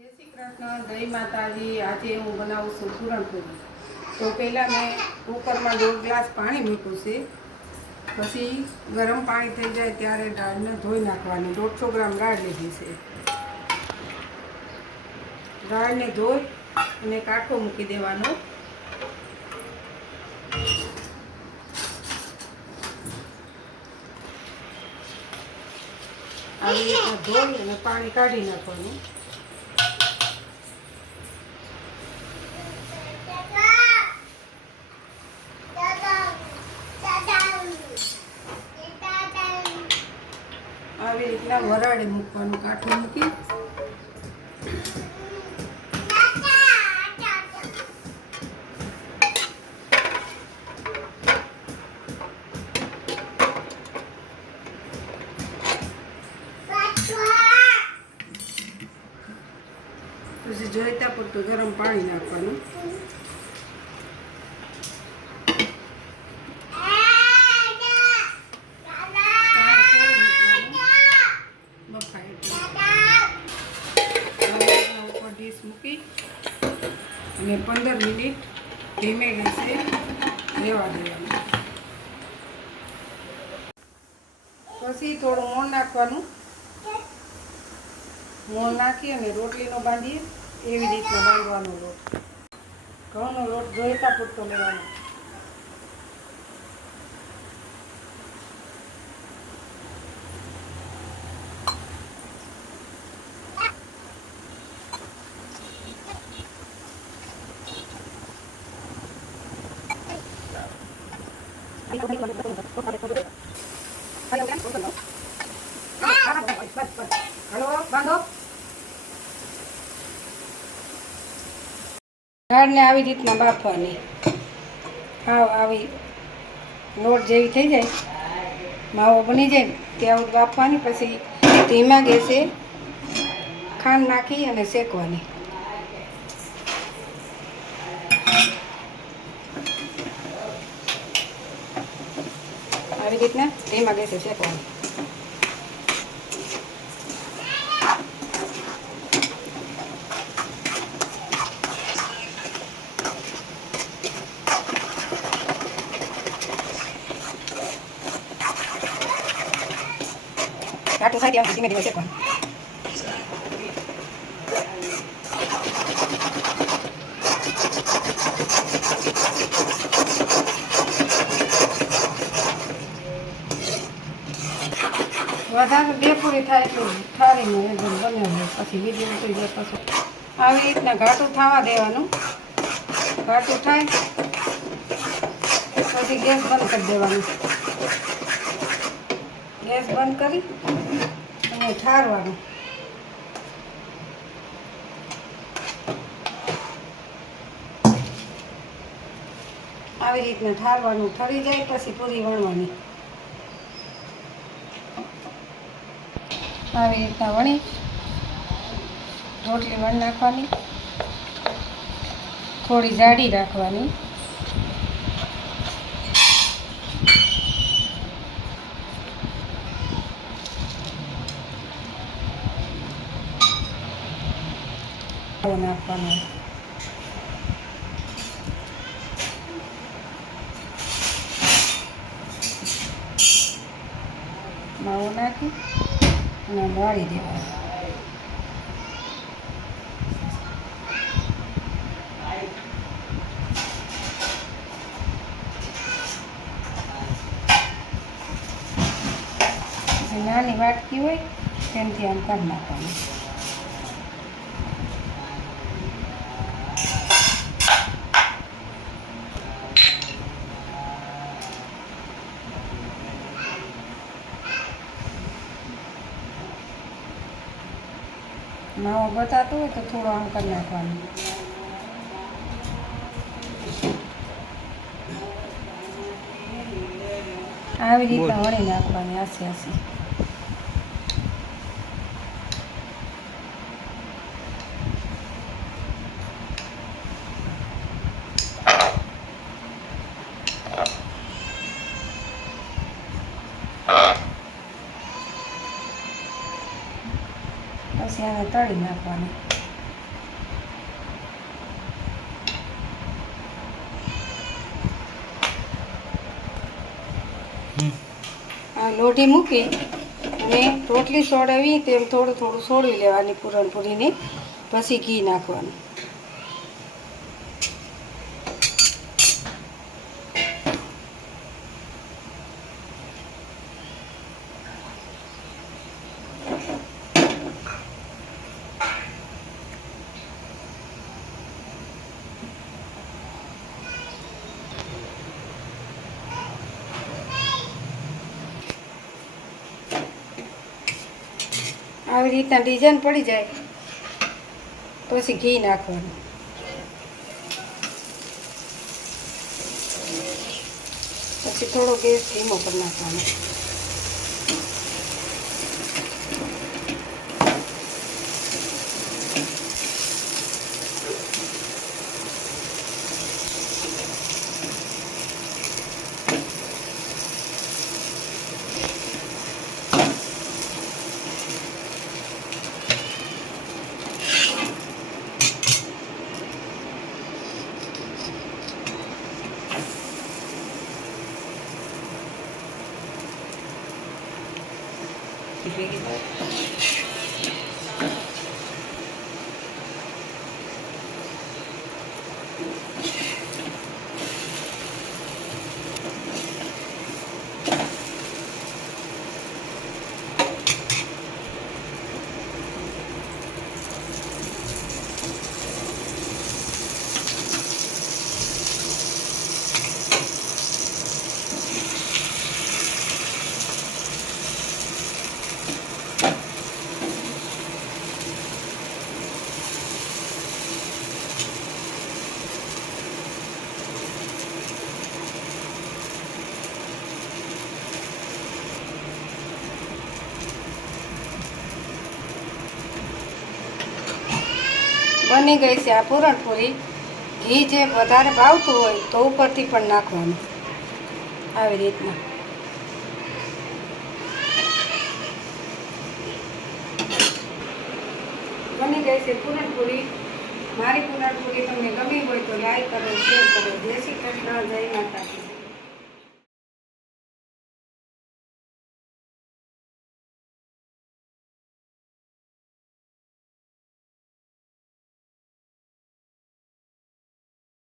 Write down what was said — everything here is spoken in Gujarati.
જય શ્રી કૃષ્ણ જય માતાજી, આજે હું બનાવું છું પૂરણપૂરી. તો પહેલાં મેં કુકરમાં દોઢ ગ્લાસ પાણી મૂક્યું છે. પછી ગરમ પાણી થઈ જાય ત્યારે દાળને ધોઈ નાખવાની. દોઢસો ગ્રામ દાળ લીધી છે. દાળને ધોઈ અને કાંઠો મૂકી દેવાનો. આવી રીતના ધોઈ અને પાણી કાઢી નાખવાનું. આવી રીતના વરાળે મૂકવાનું કાઠું મૂકી. પછી જોઈતા પૂરતું ગરમ પાણી નાખવાનું પાણી થોડું મૂકવાનું બફાય એટલે હવે એના ઉપર ડીશ મૂકી અને પંદર મિનિટ ધીમે ગેસે રહેવા દેવાનું. પછી થોડું મોણ નાખવાનું. મોણ નાખી અને રોટલીનો બાંધીએ. એવી રીતના બાંધવાનો લોટ. ઘઉંનો લોટ જોઈતા પૂરતો લેવાનો. દાળને આવી રીતના બાફવાની. હાવ આવી લોટ જેવી થઈ જાય. માવો બની જાય ત્યાં બાફવાની, પછી ધીમા ગેસે ખાંડ નાખી અને શેકવાની. આવી રીતના ધીમા ગેસે શેકવાનું થાય ત્યાં ધીમે ધીમે શેકવાનું વધારે બે પૂરી થાય એટલું ઠારીને એકદમ બને હોય. પછી બીજી ઉતરી જાય પછી. આવી રીતના ઘાટું થવા દેવાનું. ઘાટું થાય, પછી ગેસ બંધ કરી દેવાનું. ગેસ બંધ કરી અને ઠારવાનું. આવી રીતના ઠારવાનું. ઠરી જાય પછી પૂરી વણવાની. આવી રીતના વણી રોટલી વણ નાખવાની થોડી જાડી રાખવાની. નાખવાનો. માવો નાખી. અને વાળી દેવાનું નાની વાટકી હોય તેમથી આમ કરી નાખવાનું. માવો બતાતો હોય તો થોડો આમ કરી નાખવાનો. આવી રીતના વણી નાખવાની આસી આસી પછી હવે તળી નાખવાની. લોઢી મૂકી અને રોટલી સોડાવી તેમ થોડું થોડું સોડી લેવાની પૂરણપૂરીની. પછી ઘી નાખવાની. આવી રીતના ડિઝાઇન પડી જાય પછી ઘી નાખવાનું. પછી થોડો ગેસ ધીમો કરી નાખવાનો. Thank you. બની ગઈ છે આ પૂરણપૂરી ઘી જે વધારે ભાવતું હોય તો ઉપરથી પણ નાખવાનું. આવી રીતના. બની ગઈ છે પૂરણપૂરી મારી પૂરણપૂરી તમને ગમી હોય તો લાઈક કરો, શેર કરો. જય શ્રી કૃષ્ણ, જય માતાજી.